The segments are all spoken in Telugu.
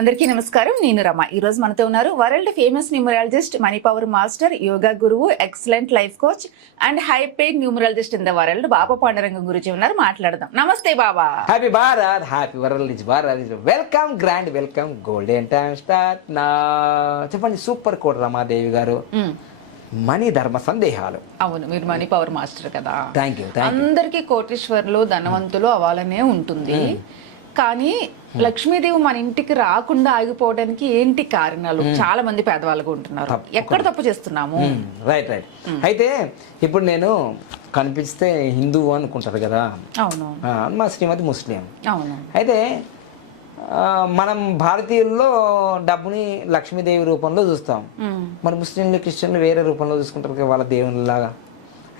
అందరికీ నమస్కారం. నేను రమ. ఈ రోజు మనతో ఉన్నారు world famous numerologist, money power master, yoga గురువు, excellent life coach and high paid numerologist in the world Baba Pandurangam గురించి ఉన్నారు. మాట్లాడదాం. Namaste Baba. Happy Bharat, happy world Bharat. Welcome, grand welcome. Golden time start నా. చెప్పండి, సూపర్ కోడ్ రమాదేవి గారు. మనీ ధర్మ సందేహాలు. అవును, మీరు మనీ పవర్ మాస్టర్ కదా. Thank you. అందరికీ కోటీశ్వర్లు, ధనవంతులు అవ్వాలనే ఉంటుంది. కానీ లక్ష్మీదేవి మన ఇంటికి రాకుండా ఆగిపోవడానికి ఏంటి కారణాలు? చాలా మంది పేదవాళ్ళగా ఉంటున్నారు. ఎక్కడ తప్పు చేస్తున్నాము? రైట్. అయితే ఇప్పుడు నేను కనిపిస్తే హిందువు అనుకుంటారు కదా. అవును. మా శ్రీమతి ముస్లిం. అవును. అయితే మనం భారతీయుల్లో డబ్బుని లక్ష్మీదేవి రూపంలో చూస్తాం. మరి ముస్లింలు, క్రిస్టియన్లు వేరే రూపంలో చూసుకుంటారు కదా, వాళ్ళ దేవునిలాగా.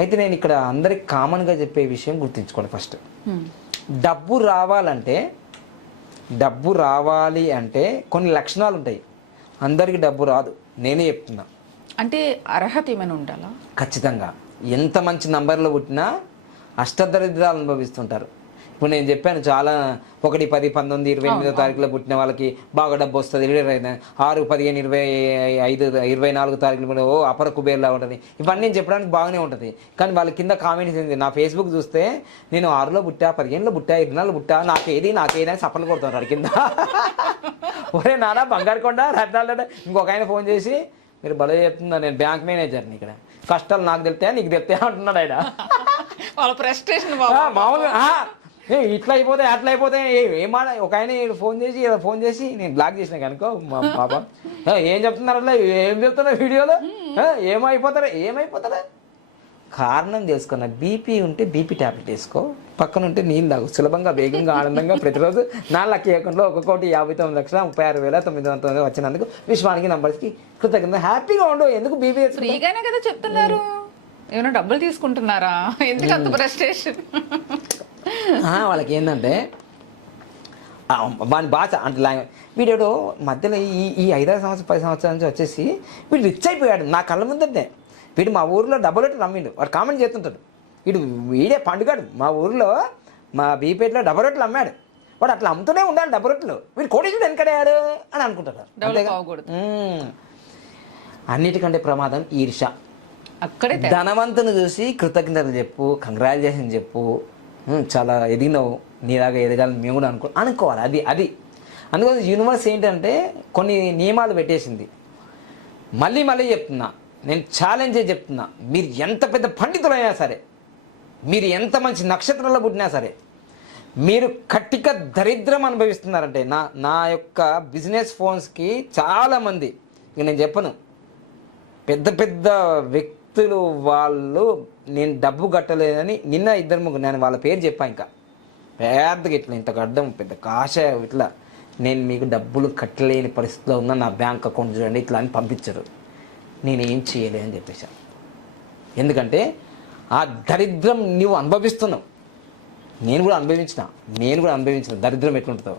అయితే నేను ఇక్కడ అందరికి కామన్గా చెప్పే విషయం గుర్తుంచుకోండి. ఫస్ట్, డబ్బు రావాలి అంటే కొన్ని లక్షణాలు ఉంటాయి. అందరికి డబ్బు రాదు, నేనే చెప్తున్నా. అంటే అర్హత ఏమైనా ఉండాలా? ఖచ్చితంగా. ఎంత మంచి నంబర్లో పుట్టినా అష్టదరిద్రాలు అనుభవిస్తుంటారు. ఇప్పుడు నేను చెప్పాను, చాలా 1, 10, 19, 28వ తారీఖులో పుట్టిన వాళ్ళకి బాగా డబ్బు వస్తుంది. 6, 15, 25, 24 తారీఖులు అపర కుబేర్లా ఉంటుంది. ఇవన్నీ నేను చెప్పడానికి బాగానే ఉంటుంది. కానీ వాళ్ళ కింద కామెంట్స్ ఏంది, నా ఫేస్బుక్ చూస్తే నేను 6లో పుట్టా, 15లో పుట్టా, 24లో పుట్టా, నాకేది అని సపలు కొడుతుంటారు కింద. ఒరే నాన్న, బంగారుకొండ, రత్నాలు. ఇంకొక ఆయన ఫోన్ చేసి, మీరు భలే చెప్తున్నా, నేను బ్యాంక్ మేనేజర్ని, ఇక్కడ కష్టాలు నాకు తెలుస్తాయా నీకు తెలుస్తాయా అంటున్నాడు ఆయన. వాళ్ళ ఫ్రస్ట్రేషన్ మామూలుగా ఇట్లా అయిపోతే అట్లా అయిపోతే ఏమాట. ఒక ఆయన ఫోన్ చేసి నేను బ్లాక్ చేసిన కనుకో, మా పాప ఏం చెప్తున్నారు అట్లా, ఏం చెప్తున్నారు వీడియోలో, ఏమైపోతారా కారణం తెలుసుకున్నా. బీపీ ఉంటే బీపీ ట్యాబ్లెట్ వేసుకో, పక్కన ఉంటే నీళ్ళు తాగు. సులభంగా, వేగంగా, ఆనందంగా ప్రతిరోజు 4 లక్ష అకౌంట్లో 1,59,36,900 వచ్చినందుకు విశ్వానికి నంబర్స్కి కృతజ్ఞత. హ్యాపీగా ఉండు. ఎందుకు బీపీ ఫ్రీగానే కదా చెప్తున్నారు, ఏమైనా డబ్బులు తీసుకుంటున్నారా? ఎందుకు అంత ఫ్రస్ట్రేషన్? వాళ్ళకి ఏంటంటే వాని భాష అంటే వీడు మధ్యలో ఈ 5 సంవత్సరాలు 10 సంవత్సరాల నుంచి వచ్చేసి వీడు రిచ్ అయిపోయాడు నా కళ్ళ ముందంటే. వీడు మా ఊరిలో డబ్బులు రమ్మిండు, వాడు కామెంట్ చేస్తుంటాడు. వీడే పండుగాడు, మా ఊరిలో మా బీపేటలో డబ్బు రొట్టెలు అమ్మాడు. వాడు అట్లా అమ్ముతూనే ఉండాలి డబ్బు రొట్టెలు. వీడు కోటీశ్వరుడు వెనకడాడు అని అనుకుంటారు. అన్నిటికంటే ప్రమాదం ఈర్ష. అక్కడే ధనవంతుని చూసి కృతజ్ఞతలు చెప్పు, కంగ్రాచులేషన్ చెప్పు, చాలా ఎదిగినావు, నీలాగా ఎదగాలని మేము కూడా అనుకోవాలి. అది అందుకోసం యూనివర్స్ ఏంటంటే కొన్ని నియమాలు పెట్టేసింది. మళ్ళీ చెప్తున్నా, నేను ఛాలెంజ్ చెప్తున్నా. మీరు ఎంత పెద్ద పండితులైనా సరే, మీరు ఎంత మంచి నక్షత్రంలో పుట్టినా సరే, మీరు కట్టిక దరిద్రం అనుభవిస్తున్నారంటే, నా యొక్క బిజినెస్ ఫోన్స్కి చాలామంది, ఇక నేను చెప్పను, పెద్ద వ్యక్తులు వాళ్ళు నేను డబ్బు కట్టలేదని నిన్న 2-3 నేను వాళ్ళ పేరు చెప్పా. ఇంకా పెద్దగా ఇట్లా ఇంత గడ్డం, పెద్ద కాష, ఇట్లా నేను మీకు డబ్బులు కట్టలేని పరిస్థితిలో ఉన్నా, నా బ్యాంక్ అకౌంట్ చూడండి ఇట్లా అని పంపించరు. నేనేం చేయలే అని చెప్పేశాను. ఎందుకంటే ఆ దరిద్రం నువ్వు అనుభవిస్తున్నావు. నేను కూడా అనుభవించిన దరిద్రం ఎట్లుంటుందో.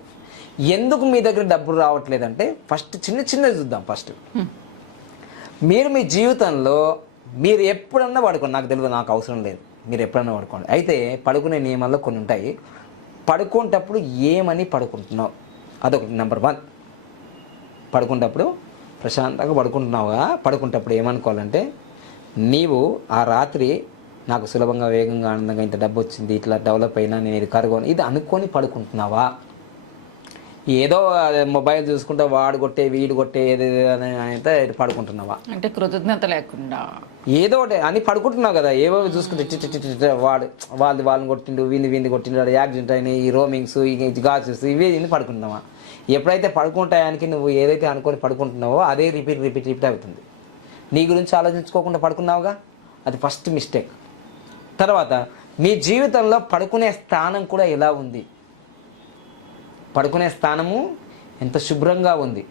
ఎందుకు మీ దగ్గర డబ్బులు రావట్లేదంటే ఫస్ట్ చిన్నది చూద్దాం. ఫస్ట్, మీరు మీ జీవితంలో మీరు ఎప్పుడన్నా పడుకోండి, నాకు తెలియదు, నాకు అవసరం లేదు, మీరు ఎప్పుడన్నా పడుకోండి. అయితే పడుకునే నియమాల్లో కొన్ని ఉంటాయి. పడుకునేటప్పుడు ఏమని పడుకుంటున్నావు, అదొకటి. నెంబర్ 1, పడుకునేటప్పుడు ప్రశాంతంగా పడుకుంటున్నావుగా, పడుకునేటప్పుడు ఏమనుకోవాలంటే, నీవు ఆ రాత్రి నాకు సులభంగా, వేగంగా, ఆనందంగా ఇంత డబ్బు వచ్చింది, ఇట్లా డెవలప్ అయినా, నేను ఇది కరగొని, ఇది అనుకొని పడుకుంటున్నావా? ఏదో మొబైల్ చూసుకుంటా వాడు కొట్టే వీడు కొట్టే అయితే పడుకుంటున్నావా? అంటే కృతజ్ఞత లేకుండా ఏదో ఒకటి అని పడుకుంటున్నావు కదా. ఏవో చూసుకుంటే వాళ్ళని కొట్టిండు, వీడిని కొట్టిండు, యాక్సిడెంట్ అయిన, ఈ రోమింగ్స్, గాజెస్, ఇవే పడుకుంటున్నావా? ఎప్పుడైతే పడుకుంటాయానికి నువ్వు ఏదైతే అనుకొని పడుకుంటున్నావో అదే రిపీట్ అవుతుంది. నీ గురించి ఆలోచించుకోకుండా పడుకున్నావుగా, అది ఫస్ట్ మిస్టేక్. తర్వాత, మీ జీవితంలో పడుకునే స్థానం కూడా ఎలా ఉంది, పడుకునే స్థానము ఎంత శుభ్రంగా ఉంది,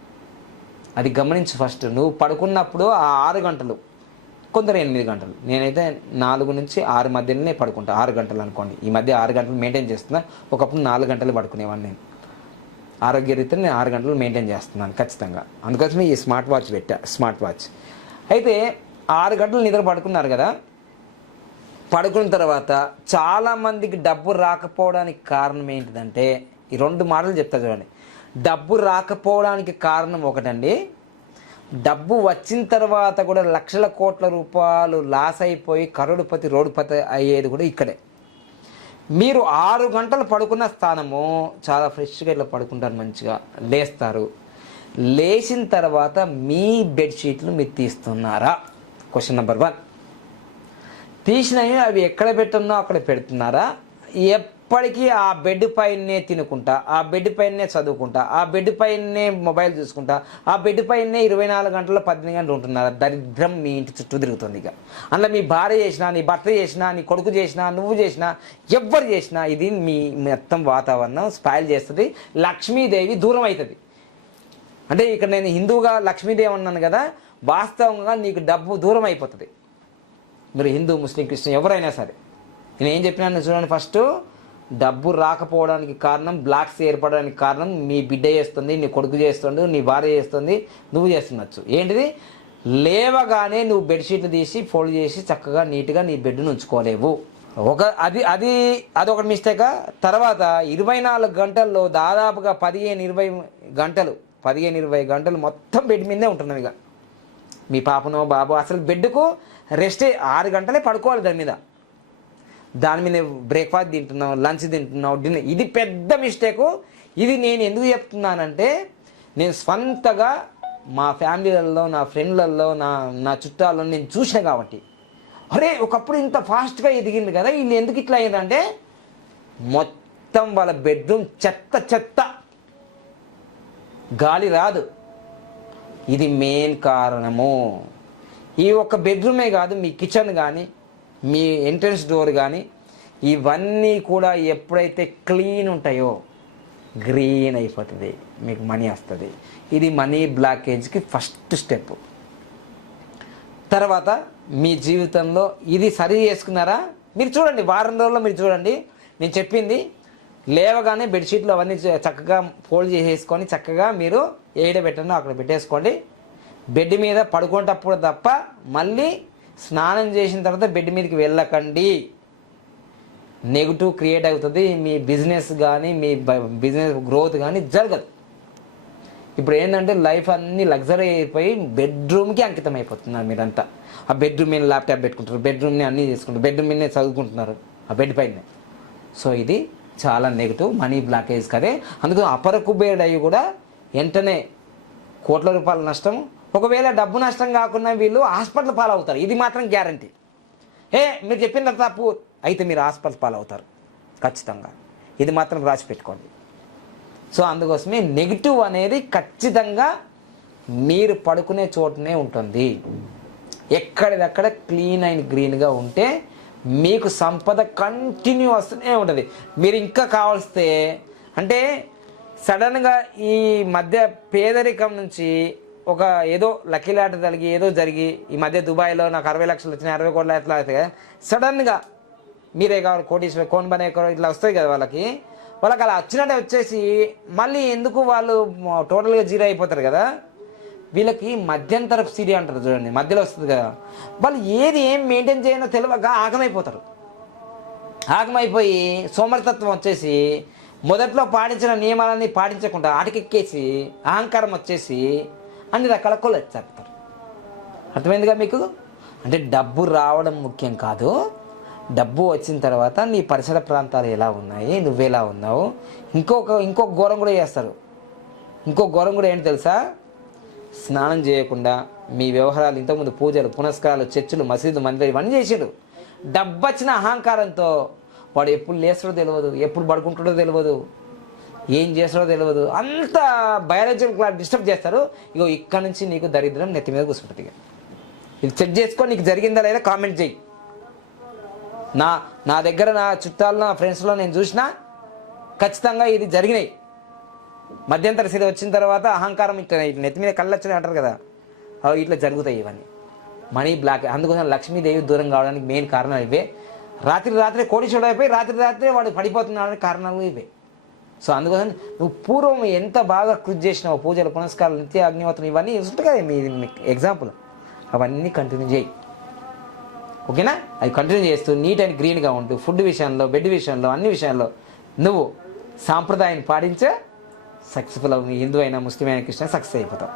అది గమనించు ఫస్ట్. నువ్వు పడుకున్నప్పుడు ఆ 6 గంటలు, కొందరు 8 గంటలు, నేనైతే 4 నుంచి 6 మధ్యలోనే పడుకుంటా. 6 గంటలు అనుకోండి. ఈ మధ్య 6 గంటలు మెయింటైన్ చేస్తున్నా. ఒకప్పుడు 4 గంటలు పడుకునేవాడిని. నేను ఆరోగ్యరీత్యా నేను 6 గంటలు మెయింటైన్ చేస్తున్నాను ఖచ్చితంగా. అందుకోసమే ఈ స్మార్ట్ వాచ్. అయితే 6 గంటలు నిద్ర పడుకున్నారు కదా. పడుకున్న తర్వాత చాలామందికి డబ్బు రాకపోవడానికి కారణం ఏంటిదంటే, ఈ 2 మాటలు చెప్తా చూడండి. డబ్బు రాకపోవడానికి కారణం ఒకటండి, డబ్బు వచ్చిన తర్వాత కూడా లక్షల కోట్ల రూపాయలు లాస్ అయిపోయి కరోడుపతి రోడ్డుపతి అయ్యేది కూడా ఇక్కడే. మీరు 6 గంటలు పడుకున్న స్థానము చాలా ఫ్రెష్గా ఇట్లా పడుకుంటారు, మంచిగా లేస్తారు. లేచిన తర్వాత మీ బెడ్షీట్లు మీరు తీస్తున్నారా? Question number 1. తీసినవి అవి ఎక్కడ పెట్టున్నా అక్కడ పెడుతున్నారా? ఎప్పటికీ ఆ బెడ్ పైనే తినుకుంటా, ఆ బెడ్ పైనే చదువుకుంటా, ఆ బెడ్ పైనే మొబైల్ చూసుకుంటా, ఆ బెడ్ పైనే 24 గంటలు 18 గంటలు ఉంటున్నారా? దరిద్రం మీ ఇంటి చుట్టూ తిరుగుతుంది. ఇక అందులో మీ భార్య చేసినా, నీ భర్త చేసినా, నీ కొడుకు చేసినా, నువ్వు చేసినా, ఎవ్వరు చేసినా ఇది మీ మొత్తం వాతావరణం స్పాయిల్ చేస్తుంది. లక్ష్మీదేవి దూరం అవుతుంది. అంటే ఇక్కడ నేను హిందువుగా లక్ష్మీదేవి అన్నాను కదా, వాస్తవంగా నీకు డబ్బు దూరం అయిపోతుంది. మీరు హిందూ, ముస్లిం, క్రిస్టియన్ ఎవరైనా సరే. నేను ఏం చెప్పినాను చూడండి. ఫస్ట్, డబ్బు రాకపోవడానికి కారణం, బ్లాక్స్ ఏర్పడడానికి కారణం మీ బిడ్డ చేస్తుంది, నీ కొడుకు చేస్తుంది, నీ భార్య చేస్తుంది, నువ్వు చేస్తుండొచ్చు. ఏంటిది? లేవగానే నువ్వు బెడ్షీట్లు తీసి ఫోల్డ్ చేసి చక్కగా నీట్గా నీ బెడ్ను ఉంచుకోలేవు. అదొకటి మిస్టేకా. తర్వాత 24 గంటల్లో దాదాపుగా 15-20 గంటలు మొత్తం బెడ్ మీదే ఉంటున్నావు. ఇక మీ పాపనో బాబు అసలు బెడ్కు రెస్టే 6 గంటలే పడుకోవాలి. దాని మీద బ్రేక్ఫాస్ట్ తింటున్నావు, లంచ్ తింటున్నావు, డిన్నర్. ఇది పెద్ద మిస్టేకు. ఇది నేను ఎందుకు చెప్తున్నానంటే, నేను స్వంతగా మా ఫ్యామిలీలలో, నా ఫ్రెండ్లలో, నా చుట్టాలలో నేను చూసిన కాబట్టి. అరే ఒకప్పుడు ఇంత ఫాస్ట్గా ఎదిగింది కదా, వీళ్ళు ఎందుకు ఇట్లా అయ్యిందంటే మొత్తం వాళ్ళ బెడ్రూమ్ చెత్త, గాలి రాదు. ఇది మెయిన్ కారణము. ఈ ఒక్క బెడ్రూమే కాదు, మీ కిచెన్ కానీ, మీ ఎంట్రన్స్ డోర్ కానీ, ఇవన్నీ కూడా ఎప్పుడైతే క్లీన్ ఉంటాయో గ్రీన్ అయిపోతుంది, మీకు మనీ వస్తుంది. ఇది మనీ బ్లాకేజ్కి ఫస్ట్ స్టెప్. తర్వాత మీ జీవితంలో ఇది సరి చేసుకున్నారా? మీరు చూడండి, వారం రోజుల్లో మీరు చూడండి. నేను చెప్పింది లేవగానే బెడ్షీట్లు అవన్నీ చక్కగా ఫోల్డ్ చేసేసుకొని చక్కగా మీరు ఏడ పెట్టండి అక్కడ పెట్టేసుకోండి. బెడ్ మీద పడుకునేటప్పుడు తప్ప మళ్ళీ స్నానం చేసిన తర్వాత బెడ్ మీదకి వెళ్ళకండి. నెగిటివ్ క్రియేట్ అవుతుంది. మీ బిజినెస్ కానీ, మీ బిజినెస్ గ్రోత్ కానీ జరగదు. ఇప్పుడు ఏంటంటే లైఫ్ అన్నీ లగ్జరీ అయిపోయి బెడ్రూమ్కి అంకితం అయిపోతున్నారు మీరంతా. ఆ బెడ్రూమ్ మీద ల్యాప్టాప్ పెట్టుకుంటారు, బెడ్రూమ్ని అన్నీ చేసుకుంటారు, బెడ్రూమ్ మీదనే చదువుకుంటున్నారు ఆ బెడ్ పైన. సో ఇది చాలా నెగిటివ్, మనీ బ్లాకేజ్ కదే. అందుకు అపర కుబేరుడు అయ్యి కూడా వెంటనే కోట్ల రూపాయల నష్టం. ఒకవేళ డబ్బు నష్టం కాకుండా వీళ్ళు హాస్పిటల్ పాలవుతారు. ఇది మాత్రం గ్యారంటీ. మీరు చెప్పిన తప్పు అయితే మీరు హాస్పిటల్ పాలవుతారు ఖచ్చితంగా. ఇది మాత్రం రాసి పెట్టుకోండి. సో అందుకోసమే నెగిటివ్ అనేది ఖచ్చితంగా మీరు పడుకునే చోటనే ఉంటుంది. ఎక్కడిదక్కడ క్లీన్ అండ్ గ్రీన్గా ఉంటే మీకు సంపద కంటిన్యూ వస్తూనే ఉంటుంది. మీరు ఇంకా కావాల్స్తే అంటే సడన్గా ఈ మధ్య పేదరికం నుంచి ఒక ఏదో లక్కీ లాటరీ తగిలి ఏదో జరిగి ఈ మధ్య దుబాయ్లో నాకు 60 లక్షలు వచ్చినాయి, 60 కోట్ల ఎట్లా అవుతాయి కదా, సడన్గా మీరే కావాలి కోటీశ్వర కోన్ బనే ఇట్లా వస్తాయి కదా వాళ్ళకి అలా వచ్చినట్టే వచ్చేసి మళ్ళీ ఎందుకు వాళ్ళు టోటల్గా జీరో అయిపోతారు కదా. వీళ్ళకి మధ్యంతరపు సిరి అంటారు చూడండి, మధ్యలో వస్తుంది కదా, వాళ్ళు ఏం మెయింటైన్ చేయనో తెలియక ఆగమైపోతారు. ఆగమైపోయి సోమరితత్వం వచ్చేసి మొదట్లో పాటించిన నియమాలన్నీ పాటించకుండా ఆటికెక్కేసి అహంకారం వచ్చేసి అన్ని రకాల కొలెత్తారు. అర్థమైందిగా మీకు? అంటే డబ్బు రావడం ముఖ్యం కాదు, డబ్బు వచ్చిన తర్వాత నీ పరిసర ప్రాంతాలు ఎలా ఉన్నాయి, నువ్వెలా ఉన్నావు. ఇంకొక ఘోరం కూడా చేస్తారు. ఇంకొక ఘోరం కూడా ఏంటి తెలుసా? స్నానం చేయకుండా మీ వ్యవహారాలు, ఇంతకుముందు పూజలు పునస్కారాలు, చర్చిలు, మసీదు, మందిరం ఇవన్నీ చేసాడు. డబ్బు వచ్చిన అహంకారంతో వాడు ఎప్పుడు లేస్తాడో తెలియదు, ఎప్పుడు పడుకుంటాడో తెలియదు, ఏం చేస్తాడో తెలియదు, అంత బయాలజికల్ క్లాక్ డిస్టర్బ్ చేస్తారు. ఇగో ఇక్కడ నుంచి నీకు దరిద్రం నెత్తి మీద కూర్చుంటుంది. ఇది చెక్ చేసుకో, నీకు జరిగిందా లేదా కామెంట్ చేయి. నా దగ్గర నా చుట్టాలు, నా ఫ్రెండ్స్లో నేను చూసినా ఖచ్చితంగా ఇది జరిగినాయి. మధ్యంతర స్థితి వచ్చిన తర్వాత అహంకారం ఇట్లా నెత్తి మీద కళ్ళు వచ్చినాయి అంటారు కదా, అవి ఇట్లా జరుగుతాయి ఇవన్నీ. Money black. అందుకోసం లక్ష్మీదేవి దూరం కావడానికి మెయిన్ కారణాలు ఇవే. రాత్రి కోటీశ్వరుడు అయిపోయి రాత్రి వాడు పడిపోతున్నాడని కారణాలు ఇవే. సో అందుకోసం నువ్వు పూర్వం ఎంత బాగా కృషి చేసినావు, పూజలు పునస్కారాలు, నిత్య అగ్నిహోత్రం ఇవన్నీ ఉంటుంది కదా మీ ఎగ్జాంపుల్, అవన్నీ కంటిన్యూ చేయి. ఓకేనా? అవి కంటిన్యూ చేస్తూ నీట్ అండ్ గ్రీన్గా ఉంటూ ఫుడ్ విషయంలో, బెడ్ విషయంలో, అన్ని విషయాల్లో నువ్వు సాంప్రదాయాన్ని పాటించే సక్సెస్ఫుల్ అవ్వు. హిందూ అయినా ముస్లిం అయినా క్రిస్టియన్ సక్సెస్ అయిపోతాం.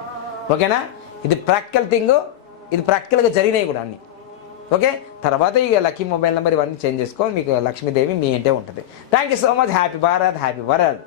ఓకేనా? ఇది ప్రాక్టికల్ థింగ్, ఇది ప్రాక్టికల్గా జరిగినాయి కూడా అన్నీ. ఓకే, తర్వాత ఇక లక్కీ మొబైల్ నెంబర్ ఇవన్నీ చేంజ్ చేసుకో, మీకు లక్ష్మీదేవి మీ ఇంటే ఉంటుంది. Thank you so much. Happy Bharat, happy world.